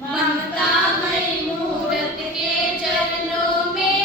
ममता मई मूरत के चरणों में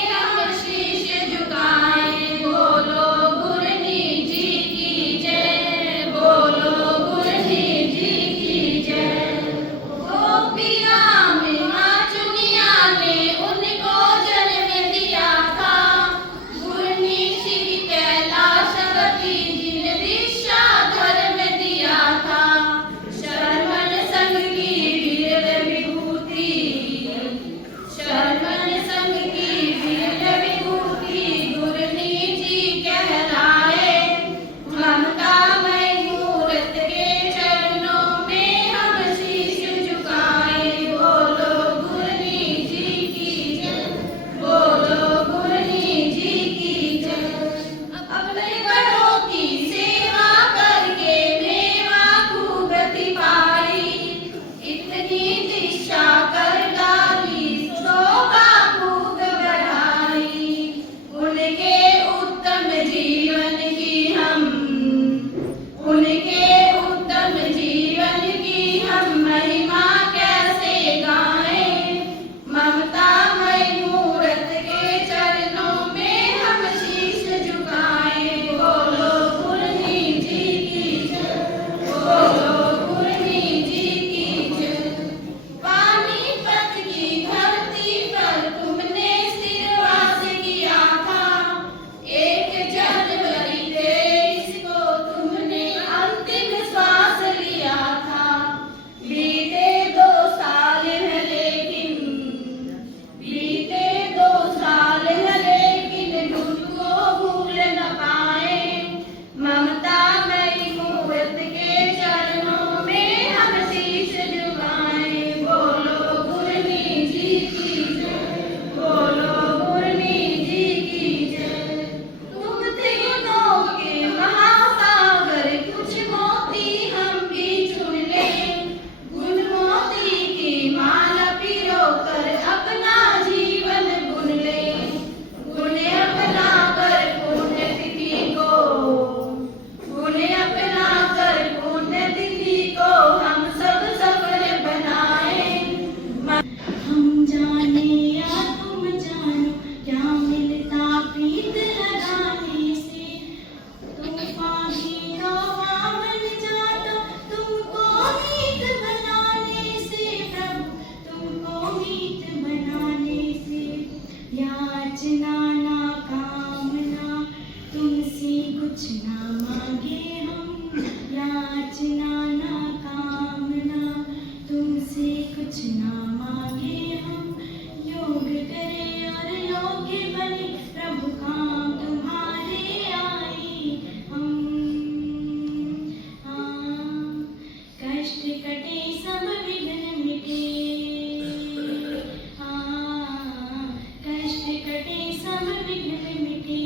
कटे सब विघ्न मिटे,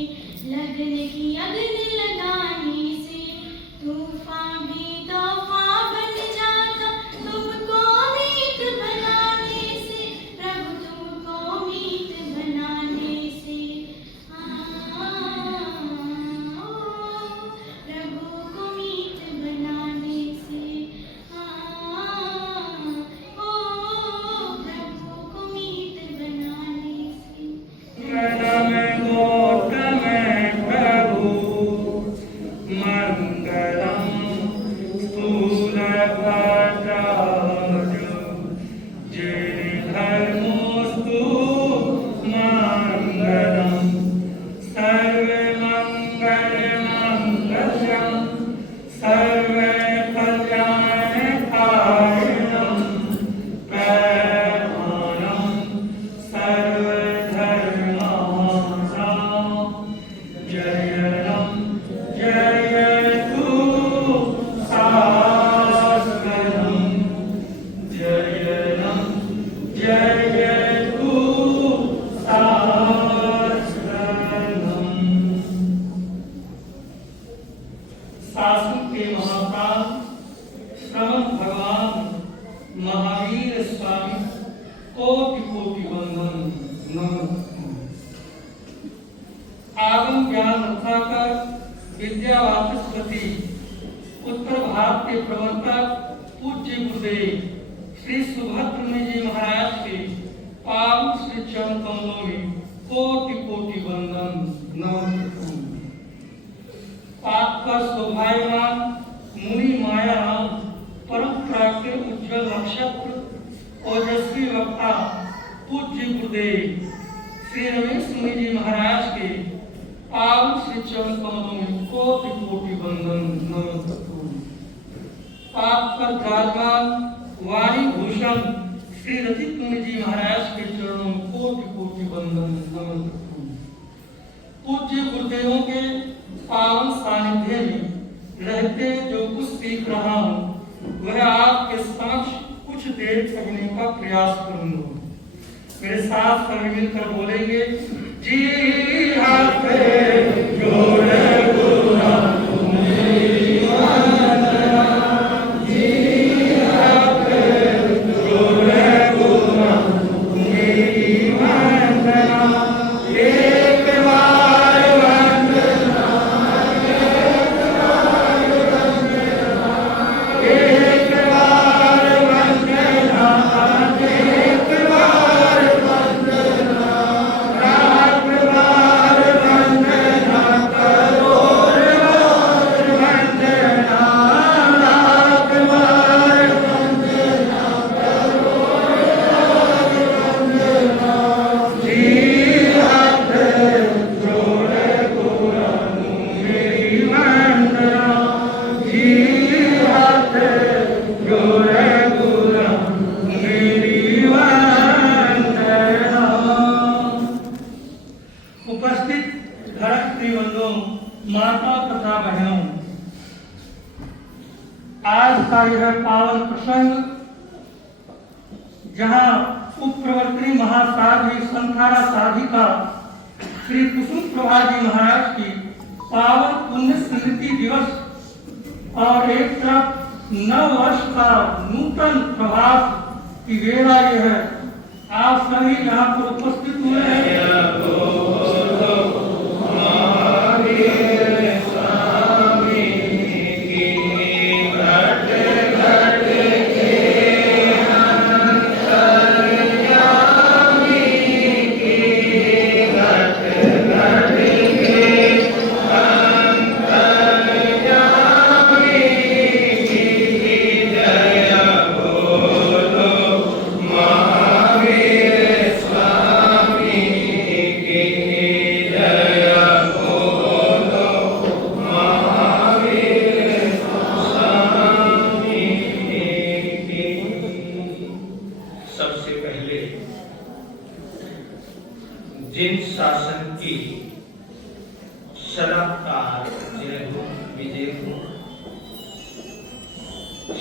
लगन की अग्न लगाने से तूफान भी तोहफा बन जाता, तुमको मीत बनाने से प्रभु, तुमको मीत बनाने से। प्रभु को मीत बनाने से, प्रभु को मीत बनाने से। शासन के महाकाल श्रवण भगवान महावीर स्वामी कोटि कोटि वंदन नमः। आगम ज्ञान रत्नाकर विद्यावाचस्पति उत्तर भारत के प्रवर्तक पूज्य गुरुदेव श्री सुभद्र मुनि जी महाराज के पावन श्री चरण कमलों में कोटि कोटि वंदन नमः। पाक पर शोभायमान मुनि माया राम परम प्राकृत उज्ज्वल नक्षत्र ओजस्वी वक्ता पूज्य गुरुदेव श्री रमेश मुनि जी महाराज के पावन श्री चरण कमलों में कोटि कोटि वंदन नमः। पाक पर विराजमान वाणी भूषण श्री रचित मुनि जी महाराज के चरणों में कोटि कोटि वंदन नमः। पूज्य गुरुदेवों के पावन सानिध्य में रहते जो कुछ सीख रहा हूँ वह आपके समक्ष कुछ देर कहने का प्रयास करूंगा। मेरे साथ सभी मिलकर बोलेंगे, जी हाथ जोड़े गुरुनाथ मेरी वंदना, जी हाथ जोड़े गुरुनाथ मेरी वंदना। एक बार वंदना, एक बार वंदना, एक बार वंदना, एक बार वंदना, रात बार वंदना, करोड़ बार वंदना, लाख बार वंदना, करोड़ बार वंदना। जी हाथ जोड़े गुरुनाथ मेरी वंदना, जी हाथ जोड़े गुरुनाथ मेरी वंदना। उपस्थित धरक त्रिवंदों, माता तथा बहनों, आज का यह पावन प्रसंग जहाँ उपप्रवर्तनी महासाध्वी संखारा साधिका श्री कुसुम प्रभा जी महाराज की पावन पुण्य स्मृति दिवस और एक तरफ नव वर्ष का नूतन प्रभात की वेला ये है। आप सभी यहाँ पर उपस्थित हुए हैं। सबसे पहले जिन शासन की सलाहकार जय हो विजय हो,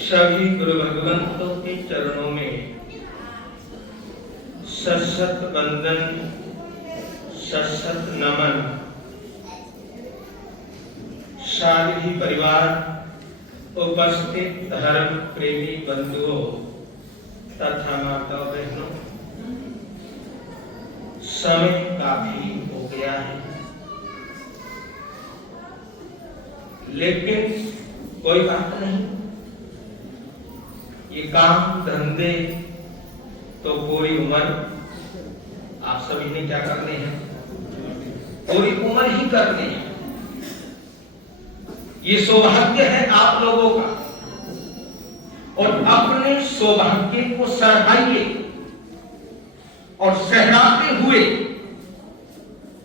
सभी गुरु भगवंतों के चरणों में सशत वंदन सशत नमन। शादी परिवार, उपस्थित धर्म प्रेमी बंधुओं तथा माता बहनों, समय काफी हो गया है, लेकिन कोई बात नहीं। ये काम धंधे तो पूरी उम्र आप सभी ने क्या करने हैं, पूरी उम्र ही करने हैं। ये सौभाग्य है आप लोगों का, और अपने सौभाग्य को सराहिए और सहराते हुए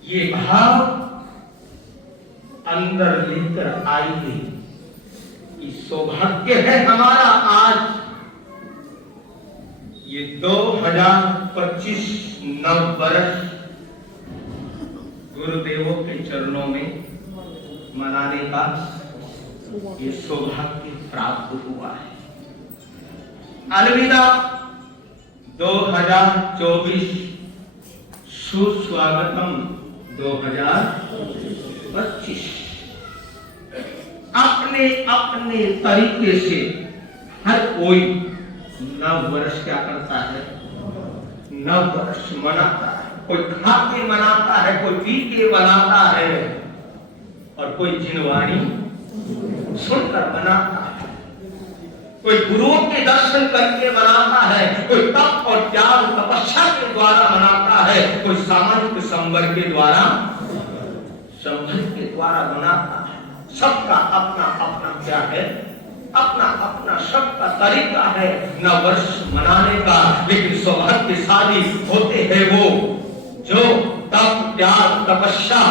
ये भाव अंदर लेकर आइए कि सौभाग्य है हमारा आज ये 2025 नव वर्ष गुरुदेवों के चरणों में मनाने का ये सौभाग्य प्राप्त हुआ है। अलविदा 2024, सुस्वागतम 2025। अपने अपने तरीके से हर कोई नव वर्ष क्या करता है, नव वर्ष मनाता है। कोई खा के मनाता है, कोई पी के मनाता है, और कोई जिनवाणी सुनकर मनाता है। कोई गुरुओं के दर्शन करके मनाता है, कोई तप और त्याग तपस्या के द्वारा मनाता है, कोई सामाजिक संवर के द्वारा मनाता है। सबका अपना अपना क्या है, अपना अपना सबका तरीका है नव वर्ष मनाने का। लेकिन सौभाग्यशाली होते हैं वो जो तप त्याग तपस्या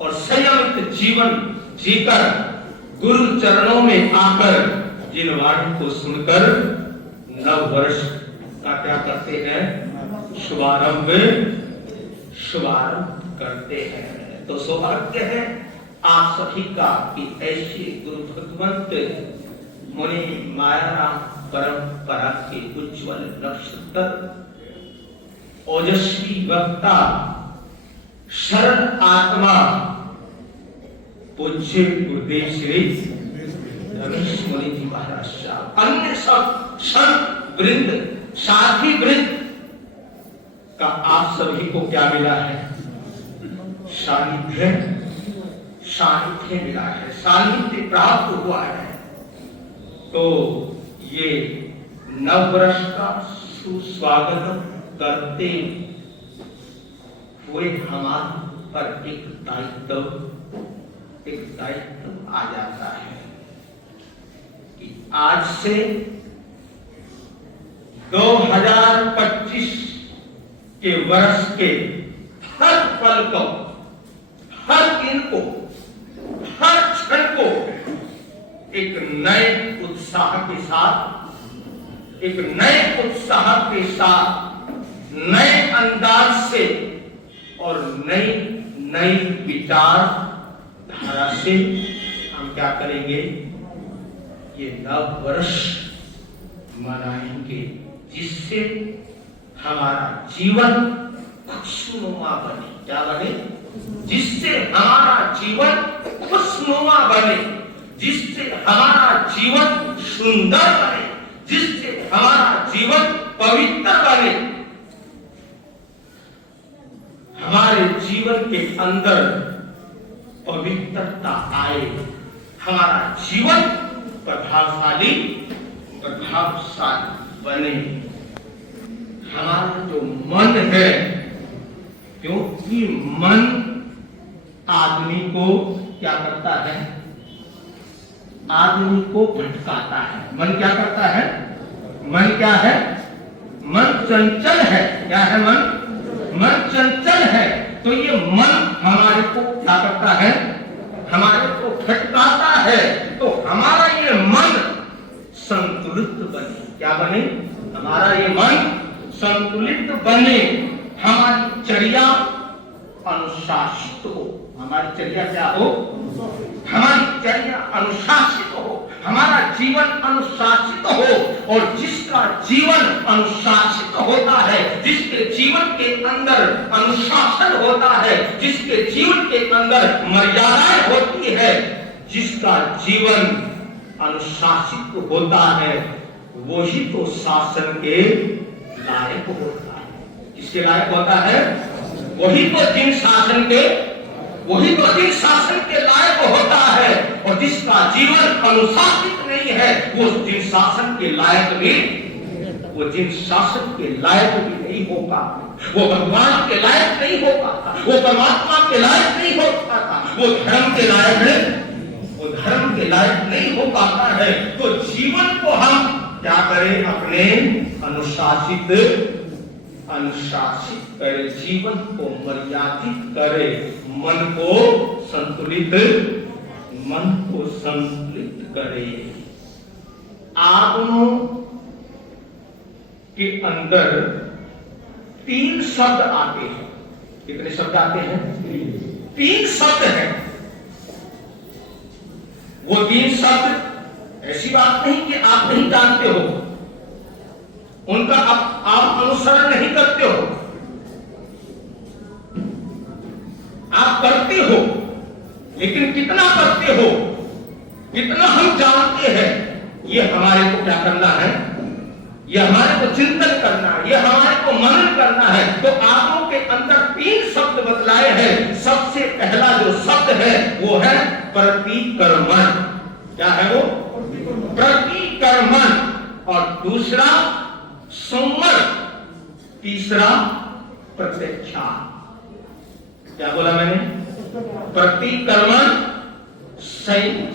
और संयमित जीवन जीकर गुरु चरणों में आकर जिन वाणी को सुनकर नव वर्ष का क्या करते हैं, शुभारंभ करते हैं। तो सौभाग्य है आप सभी का कि ऐसे गुरु भगवंत मुनि मायाराम परंपरा के उज्जवल नक्षत्र ओजस्वी वक्ता शरण आत्मा पूज्य गुरुदेव श्री रमेश मुनि जी महाराज साहब, अन्य सब संत वृंद साथी वृंद का आप सभी को क्या मिला है, सानिध्य मिला है, सानिध्य प्राप्त हुआ है। तो ये नववर्ष का सुस्वागत करते हुए हमारे पर एक दायित्व आ जाता है कि आज से 2025 के वर्ष के हर पल को, हर दिन को, हर क्षण को एक नए उत्साह के साथ, नए अंदाज से और नई विचार धारा से हम क्या करेंगे, ये नव वर्ष मनाएंगे, जिससे हमारा जीवन खुशनुमा बने। क्या बने? जिससे हमारा जीवन खुशनुमा बने, जिससे हमारा जीवन सुंदर बने, जिससे हमारा जीवन पवित्र बने, हमारे जीवन के अंदर पवित्रता आए, हमारा जीवन प्रभावशाली बने। हमारा जो मन है, क्योंकि मन आदमी को क्या करता है, आदमी को भटकाता है। मन क्या करता है, मन क्या है, मन चंचल है। क्या है मन? मन चंचल है। तो ये मन हमारे को क्या करता है, हमारे को भटकाता है। तो हमारा ये मन संतुलित बने। क्या बने? हमारा ये मन संतुलित बने, हमारी चर्या अनुशासित हो, हमारी चर्या क्या हो? हमारी चर्या अनुशासित हो, हमारा जीवन अनुशासित हो। और जिसका जीवन अनुशासित होता है, जिसके जीवन के अंदर अनुशासन होता है, जिसके जीवन के अंदर मर्यादाएं होती है, जिसका जीवन अनुशासित होता है, वही तो शासन के लायक होता है। किसके लायक होता है? वही तो जिन शासन के लायक होता है। और जिसका जीवन अनुशासित नहीं है, वो जिन शासन के लायक भी नहीं होगा। वो भगवान के लायक नहीं होगा, वो परमात्मा के लायक नहीं हो पाता, वो धर्म के लायक नहीं हो पाता है। तो जीवन को हम क्या करें? अपने अनुशासित करें, जीवन को मर्यादित करें, मन को संतुलित करें। आत्मा के अंदर 3 शब्द आते हैं। कितने शब्द आते हैं? 3 शब्द हैं। वो 3 शब्द ऐसी बात नहीं कि आप नहीं जानते हो, उनका आप अनुसरण नहीं करते हो, आप करते हो, लेकिन कितना करते हो, कितना हम जानते हैं, ये हमारे को क्या करना है? ये हमारे को चिंतन करना है, ये हमारे को मनन करना है। तो आत्मा के अंदर 3 शब्द बतलाए हैं। सबसे पहला जो शब्द है वो है प्रतिकर्मण। क्या है वो? प्रतिकर्मण। और दूसरा संवर, तीसरा प्रत्यक्षान। क्या बोला मैंने? प्रतिकर्मण,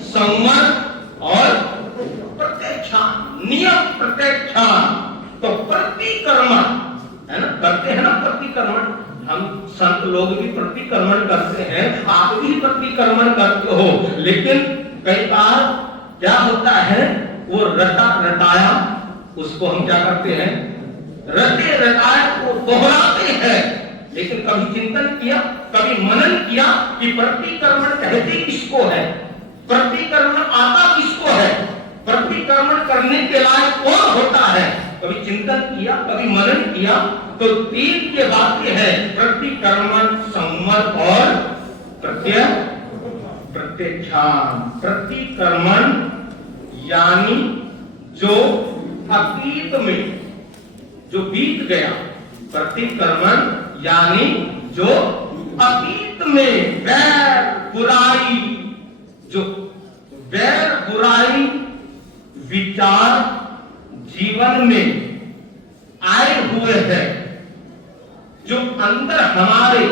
संवर और प्रत्यक्षान, नियम प्रत्यक्षान। तो प्रतिकर्मण है ना, करते हैं ना प्रतिकर्मण। हम संत लोग भी प्रतिकर्मण करते हैं, आप भी प्रतिकर्मण करते हो। लेकिन कई बार क्या होता है, वो रटाया उसको हम क्या करते हैं? रटे रटाया को दोहराते हैं। लेकिन कभी चिंतन किया, कभी मनन किया कि प्रतिकर्मण कहते किसको है, प्रतिकर्मण आता किसको है, प्रतिकर्मण करने के लायक कौन होता है? कभी चिंतन किया, कभी मनन किया? तो 3 के वाक्य है, प्रतिकर्मण, संवर और प्रत्यक्षान। प्रतिकर्मण यानी जो अतीत में जो बीत गया, प्रतिकर्मण यानी जो अतीत में बैर बुराई विचार जीवन में आए हुए हैं, जो अंदर हमारे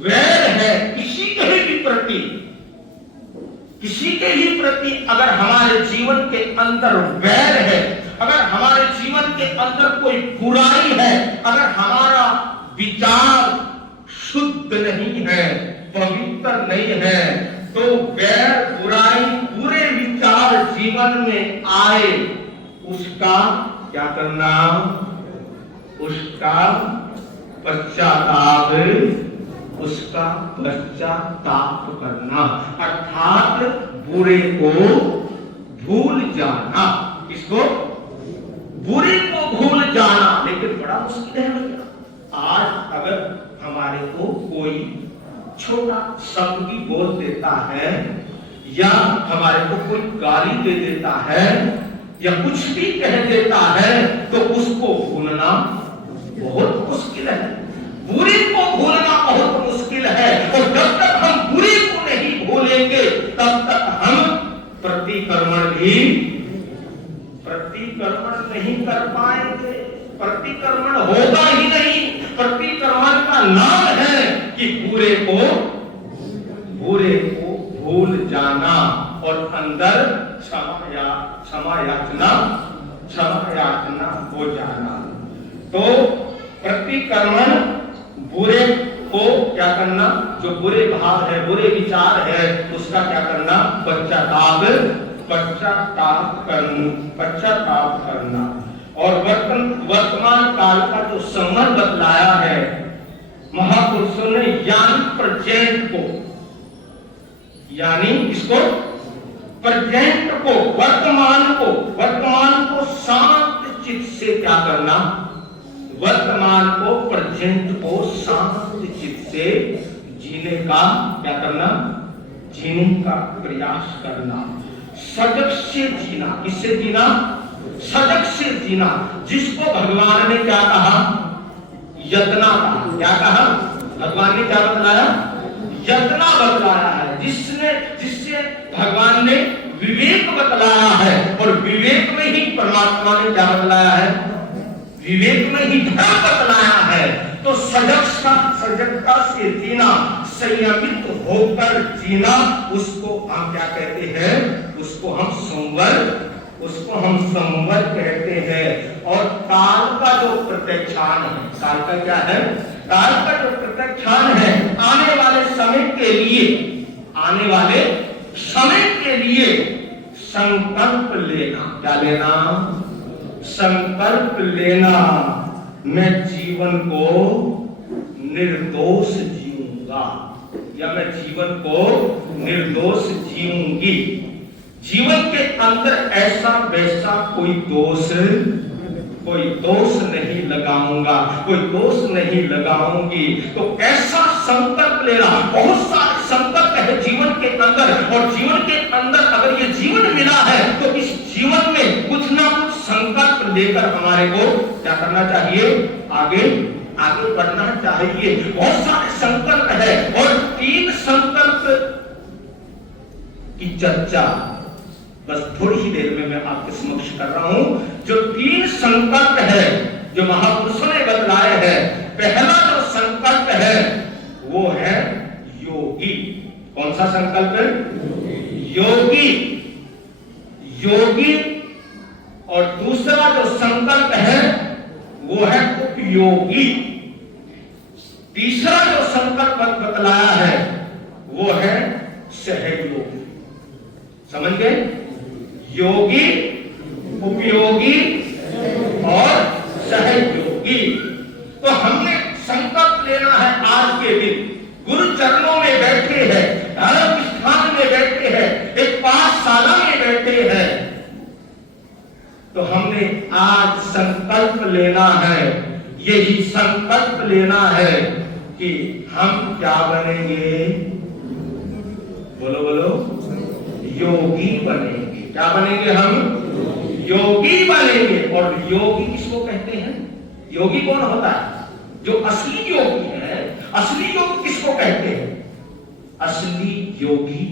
वैर है किसी के ही प्रति अगर हमारे जीवन के अंदर वैर है, अगर हमारे जीवन के अंदर कोई बुराई है, अगर हमारा विचार शुद्ध नहीं है, पवित्र नहीं है, तो वैर बुराई बुरे विचार जीवन में आए, उसका क्या करना? उसका पश्चाताप करना, अर्थात बुरे को भूल जाना। किसको? बुरे को भूल जाना। लेकिन बड़ा मुश्किल है भैया। आज अगर हमारे को कोई छोटा शब्द भी बोल देता है, या हमारे को कोई गाली दे देता है, या कुछ भी कह देता है, तो उसको भूलना बहुत मुश्किल है। बुरे को भूलना बहुत मुश्किल है। और जब तक हम बुरे को नहीं भूलेंगे, तब तक हम प्रतिकर्मण नहीं कर पाएंगे। प्रतिकर्मण होगा ही नहीं। प्रतिकर्मण का नाम है कि बुरे को भूल जाना और अंदर क्षमा याचना हो जाना। तो प्रतिकर्मण, बुरे को क्या करना? जो बुरे भाव है, बुरे विचार है, उसका क्या करना? पश्चाताप करना। और वर्तमान काल का जो समय बतलाया है महापुरुषों ने, यानी प्रेजेंट को, यानी इसको प्रेजेंट को, वर्तमान को शांत चित्त से क्या करना, वर्तमान को, प्रेजेंट को शांत चित्त से जीने का क्या करना, जीने का प्रयास करना, सजग से जीना। किससे जीना? सजग से जीना। जिसको भगवान ने क्या कहा? यतना कहा। क्या कहा? भगवान ने क्या बतलाया? यतना बतलाया है। जिससे भगवान ने विवेक बतलाया है, और विवेक में ही परमात्मा ने क्या बतलाया है? विवेक में ही धर्म बतलाया है। तो सजगता से जीना, संयमित होकर जीना, उसको हम क्या कहते हैं? उसको हम संवर कहते हैं। और काल का जो प्रत्यक्षान है, काल का क्या है? काल का जो प्रत्यक्षान है, आने वाले समय के लिए संकल्प लेना। क्या लेना? संकल्प लेना। मैं जीवन को निर्दोष जीऊंगा, या मैं जीवन को निर्दोष जीऊंगी। जीवन के अंदर ऐसा वैसा कोई दोष नहीं लगाऊंगा, कोई दोष नहीं लगाऊंगी। तो ऐसा संकल्प लेना। बहुत सारे संकल्प है जीवन के अंदर, और जीवन के अंदर अगर ये जीवन मिला है तो इस जीवन में कुछ ना कुछ संकल्प लेकर हमारे को क्या करना चाहिए? आगे बढ़ना चाहिए। बहुत सारे संकल्प है, और 3 संकल्प की चर्चा बस थोड़ी ही देर में मैं आपके समक्ष कर रहा हूं। जो 3 संकल्प है जो महापुरुषों ने बतलाए हैं, पहला जो संकल्प है वो है योगी। कौन सा संकल्प है? योगी। और दूसरा जो संकल्प है वो है उपयोगी। तीसरा जो संकल्प बतलाया है वो है सहयोगी। समझ गए? योगी, उपयोगी और सहयोगी। तो हमने संकल्प लेना है आज के दिन। गुरु चरणों में बैठे हैं, धर्म स्थान में बैठे हैं, एक पाठशाला में बैठे हैं, तो हमने आज संकल्प लेना है। यही संकल्प लेना है कि हम क्या बनेंगे? बोलो, योगी बनेंगे। क्या बनेंगे? हम योगी बनेंगे। और योगी किसको कहते हैं? योगी कौन होता है? जो असली योगी है। असली योगी किसको कहते हैं? असली योगी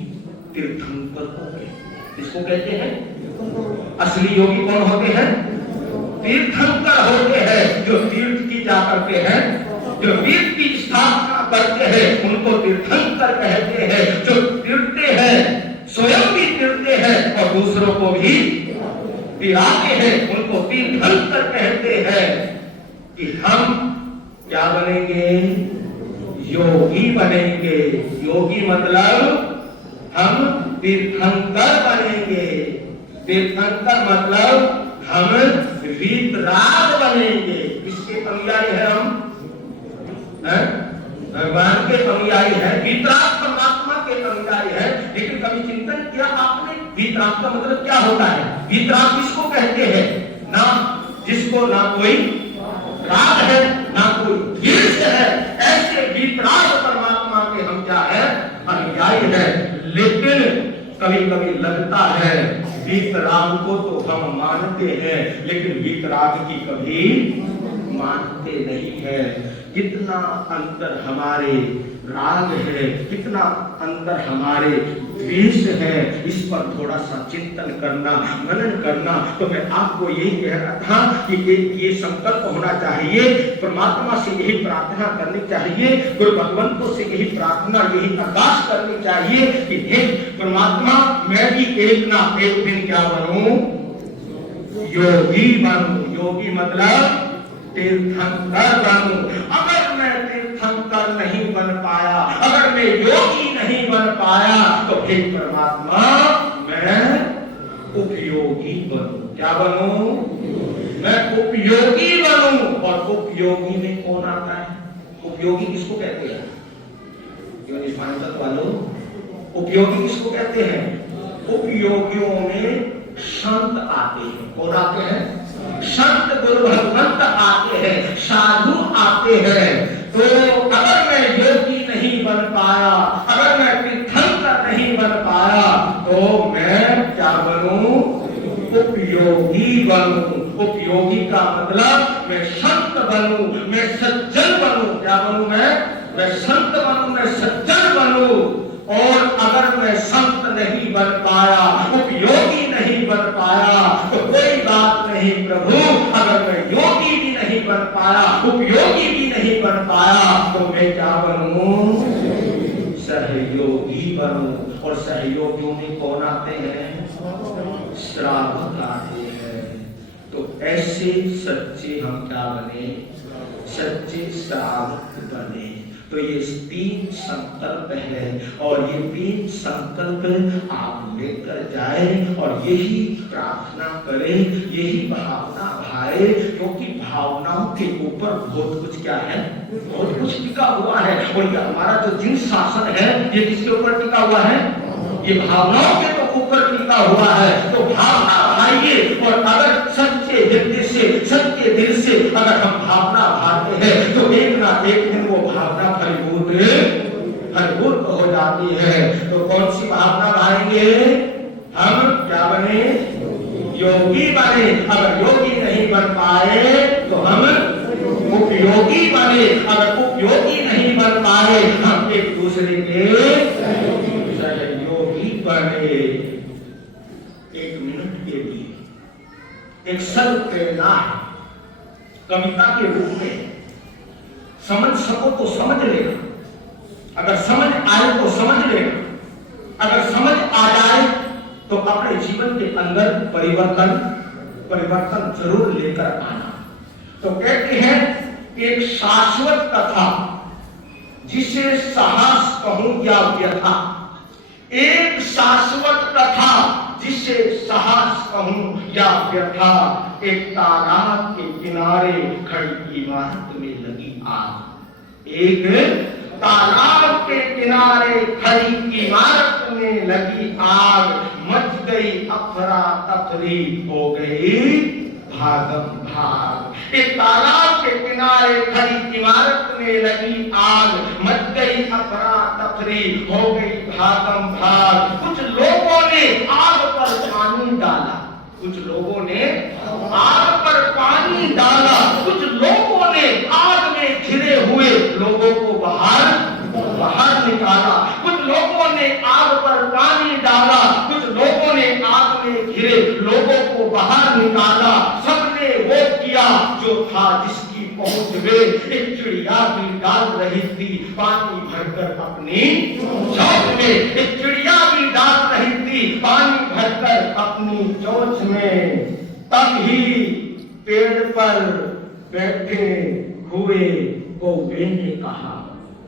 तीर्थंकर को कहते हैं। किसको कहते हैं? असली योगी कौन होते हैं? तीर्थंकर होते हैं। जो तीर्थ की जा करते हैं, जो तीर्थ की स्थापना करते हैं, उनको तीर्थंकर कहते हैं। जो तीर्थते हैं, स्वयं भी तीर्थते हैं और दूसरों को भी तिराते हैं, उनको तीर्थंकर कहते हैं। कि हम क्या बनेंगे? योगी बनेंगे। योगी मतलब हम तीर्थंकर बनेंगे। तीर्थंकर मतलब हम वीतराग बनेंगे। किसके अनुयायी है हम? भगवान के अनुयायी है। वीतराग परमात्मा के अनुयायी है। लेकिन कभी चिंतन किया आपने वीतराग का मतलब क्या होता है? वीतराग किसको कहते हैं? ना जिसको ना कोई राग है, ना कोई द्वेष है, ऐसे वीतराग परमात्मा के हम क्या है? अनुयायी है। लेकिन कभी कभी लगता है वीतराग को तो हम मानते हैं, लेकिन वीतराग की कभी मानते नहीं है। कितना अंतर हमारे राग है, कितना अंतर हमारे द्वेष है, इस पर थोड़ा सा चिंतन करना, मनन करना। तो मैं आपको यही कह रहा था कि ये संकल्प होना चाहिए। परमात्मा से यही प्रार्थना करनी चाहिए, गुरु भगवंतों से यही प्रार्थना, यही अरदास करनी चाहिए कि हे परमात्मा, मैं भी एक ना एक दिन क्या बनूं? योगी बनूं। योगी मतलब तीर्थंकर बनूं। अगर मैं तीर्थंकर नहीं बन पाया, अगर मैं योगी नहीं बन पाया, तो हे परमात्मा, मैं उपयोगी बनूं। क्या बनूं? मैं उपयोगी बनूं। और उपयोगी में कौन आता है? उपयोगी किसको कहते हैं? वालों उपयोगी किसको कहते हैं? उपयोगियों में संत आते हैं। कौन आते हैं? संत गुरु भगवंत आते हैं, साधु आते हैं। तो अगर मैं योगी नहीं बन पाया, अगर मैं तीर्थंकर नहीं बन पाया, तो मैं क्या बनूं? उपयोगी बनूं। उपयोगी का मतलब मैं संत बनूं, मैं सज्जन बनूं। क्या बनूं? मैं संत बनूं, मैं सज्जन बनूं। और अगर मैं संत नहीं बन पाया, उपयोगी नहीं बन पाया, तो कोई बात नहीं प्रभु। अगर मैं योगी भी नहीं बन पाया, उपयोगी भी नहीं बन पाया, तो मैं क्या बनूं? सहयोगी बनूं। और सहयोगियों में कौन आते हैं? श्रावक आते हैं। तो ऐसे सच्चे हम क्या बने? सच्चे श्रावक बने। तो ये 3 संकल्प है और ये 3 संकल्प आप लेकर जाए और यही प्रार्थना करें, यही भावना भाए, क्योंकि भावनाओं के ऊपर बहुत कुछ क्या है? बहुत कुछ टिका हुआ है। और ये हमारा जो जिन शासन है, ये किसके ऊपर टिका हुआ है? ये भावनाओं के तो ऊपर टिका हुआ है। तो भावना भाइये, और अगर सच्चे हृदय से, सच्चे दिल से अगर हम भावना भाते हैं, तो एक ना एक दिन वो भावना फलीभूत हो जाती है। तो कौन सी भावना भाएंगे? हम क्या बने? योगी बने। अगर योगी नहीं बन पाए, तो हम उपयोगी बने। अगर उपयोगी नहीं बन पाए, हम एक दूसरे के सहयोगी बने। 1 मिनट के लिए एक सरल प्रेरणा है, कविता के रूप में। समझ सको तो समझ लेना, अगर समझ आए तो समझ लेना, अगर समझ आ जाए तो अपने जीवन के अंदर परिवर्तन जरूर लेकर आना। तो कहते हैं एक शाश्वत कथा जिसे साहस कहूं या व्यथा, एक शाश्वत कथा जिसे साहस कहूं या व्यथा। एक तालाब के किनारे खड़ी इमारत में लगी आग। एक तालाब के किनारे खड़ी इमारत में लगी आग। मच गई अफरा तफरी, हो गई भागम भाग। एक तालाब के किनारे खड़ी इमारत में लगी आग। मच गई अफरा तफरी, हो गई भागम भाग। कुछ लोगों ने आग पर पानी डाला, कुछ लोगों ने आग पर पानी डाला, कुछ लोगों ने आग में घिरे हुए लोगों को बाहर निकाला। कुछ लोगों ने आग पर पानी डाला, कुछ लोगों ने आग में घिरे लोगों को बाहर निकाला। सबने वो किया जो था जिसकी पहुंच में। एक चिड़िया भी डाल रही थी पानी भरकर अपनी चोंच में। एक चिड़िया भी डाल रही थी पानी भरकर अपनी चोंच में। तभी पेड़ पर बैठे हुए कौवे ने कहा,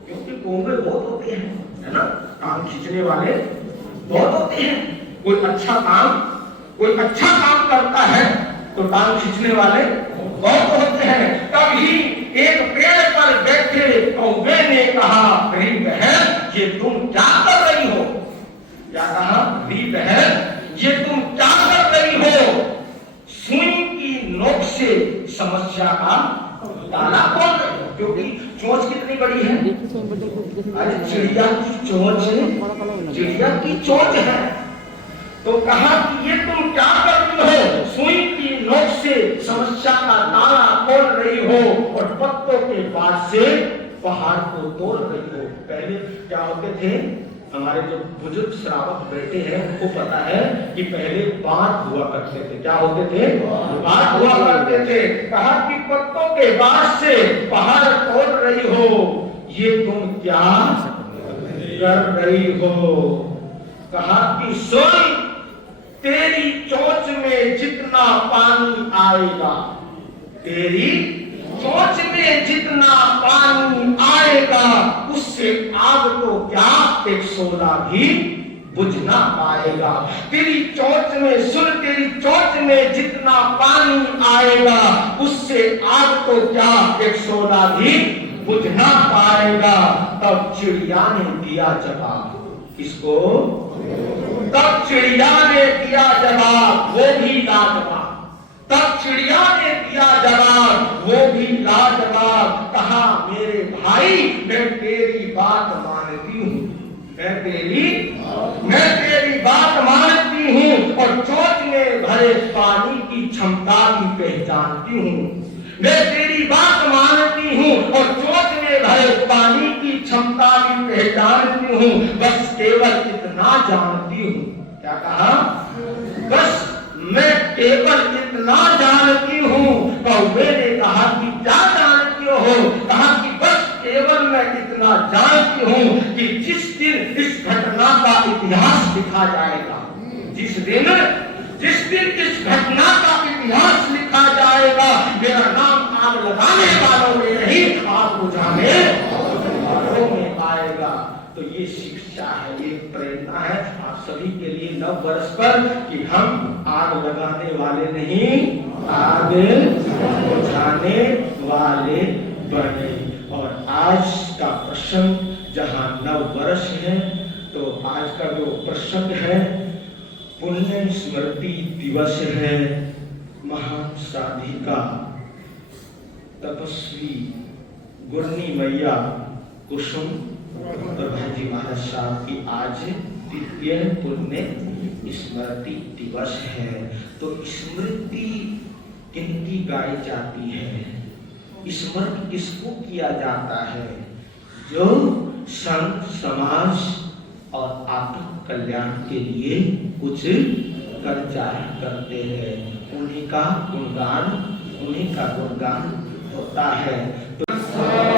क्योंकि कौवे बहुत होते हैं, है ना, काम खींचने वाले बहुत होते हैं। कोई अच्छा काम करता है तो काम खींचने वाले बहुत होते हैं। तभी एक पेड़ पर बैठे कौवे ने कहा, अरे बहन, ये तुम क्या कर रही हो? क्या कहा? अरे बहन, ये तुम क्या कर रही हो? सुई की नोक से समस्या का ताला खोल रही हो, क्योंकि चोंच कितनी बड़ी है? अरे चिड़िया की चोंच है। तो कहा कि ये तुम क्या कर रही हो? सुई की नोक से समस्या का ताला खोल रही हो और पत्तों के पास से पहाड़ को तोड़ रही हो। पहले क्या होते थे, हमारे जो बुजुर्ग श्रावक बैठे हैं उनको पता है कि पहले बांट हुआ करते थे। क्या होते थे? बांट हुआ करते थे। कहा कि पत्तों के बाद से पहाड़ तोड़ रही हो, ये तुम क्या कर रही हो? कहा कि सुन, तेरी चोंच में जितना पानी आएगा, तेरी चोंच में जितना पानी आएगा, उससे आग तो क्या 116 भी बुझ ना पाएगा। तेरी चोंच में, सुन, तेरी चोंच में जितना पानी आएगा, उससे आग तो क्या 116 भी बुझ ना पाएगा। तब चिड़िया ने दिया जवाब, किसको? तब चिड़िया ने दिया जवाब, वो भी लाजवाब। तब चिड़िया ने दिया जवाब, वो भी लाजवाब। कहा मेरे भाई मैं तेरी बात मानती हूँ, मैं तेरी बात मानती हूँ और चोट में भरे पानी की क्षमता भी पहचानती हूँ। मैं तेरी बात मानती हूँ और चोट में भरे पानी की क्षमता भी पहचानती हूँ। बस केवल इतना जानती हूँ। क्या कहा? बस मैं केवल इतना जानती हूँ। कौवे ने कहा कि क्या जानती हो? कहा कि बस केवल मैं इतना जानती हूँ कि जिस दिन इस घटना का इतिहास लिखा जाएगा, जिस दिन इस घटना का इतिहास लिखा जाएगा, मेरा नाम आग लगाने वालों में नहीं, आग बुझाने वालों में आएगा। तो ये शिक्षा है, ये प्रेरणा है आप सभी के लिए नव वर्ष पर कि हम आग लगाने वाले नहीं, आग बुझाने वाले बने। और आज का प्रसंग जहाँ नव वर्ष है, तो आज का जो प्रसंग है पुण्य स्मृति दिवस है। महान साधिका तपस्वी गुरनी मैया कुसुम प्रभा जी महाराज साहब की आज द्वितीय पुण्य स्मृति दिवस है। तो स्मृति किनकी गाई जाती है? स्मरण किसको किया जाता है? जो संघ समाज और आत्म कल्याण के लिए कुछ करते हैं, उन्हीं का गुणगान होता है। Sa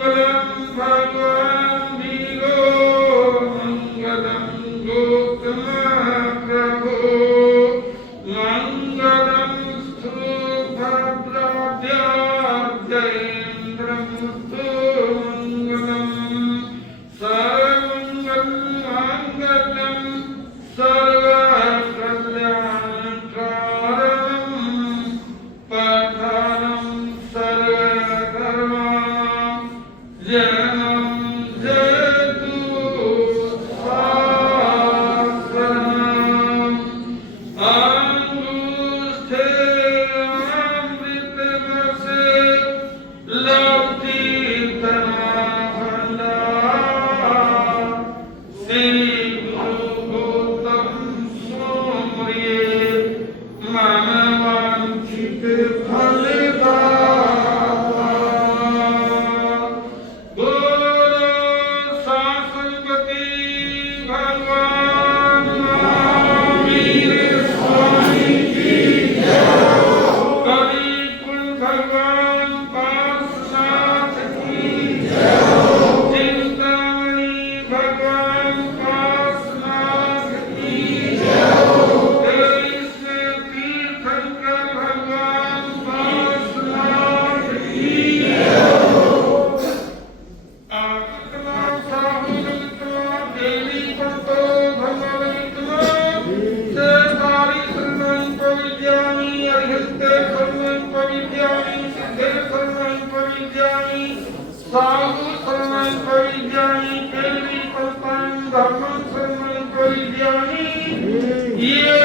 Mangalam Bhagwan Viro धर्मं सर्वं परित्यागी ये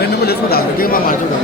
Nên nó mới lấy số đảo cái mà mà chỗ đó